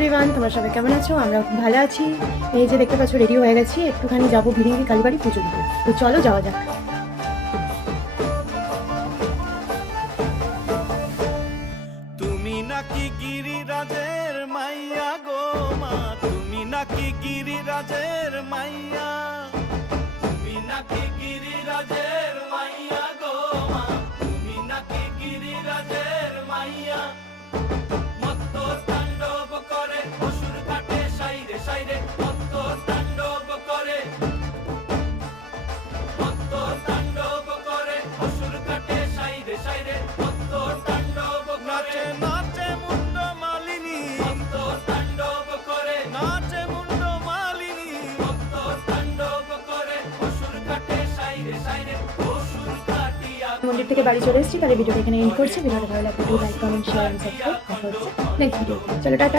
Everyone, তোমরা সবাই কেমন আছো? আমরা খুব ভালো আছি। এই যে দেখতে পাচ্ছ রেডি হয়ে গেছি, একটুখানি যাবো ভিড়িঙ্গি কালীবাড়ি পুজো দিতে। তো চলো যাওয়া যাক। তুমি নাকি গিরিরাজের মাইয়া গো মা, তুমি নাকি গিরিরাজের মাইয়া, তুমি নাকি গিরিরাজের মাইয়া গো মা, তুমি নাকি গিরিরাজের মাইয়া। মত্ত তাণ্ডব করে অসুর কাটে সাইরে সাইরে, মত্ত তাণ্ডব করে, মত্ত তাণ্ডব করে অসুর কাটে সাইরে সাইরে, মত্ত তাণ্ডব নাচে নাচে মুন্ড মালিনী, মত্ত তাণ্ডব করে নাচে মুন্ড মালিনী, মত্ত তাণ্ডব করে অসুর কাটে সাইরে সাইরে, অসুর কাটিয়া। মন্দির থেকে বাড়ি চলে এসেছি, তাহলে ভিডিওটা এখানে এন্ড করছি। ভিডিওটা ভালো লাগলে like, comment, share and subscribe. দেখা হচ্ছে নেক্সট ভিডিও। চলো টাটা।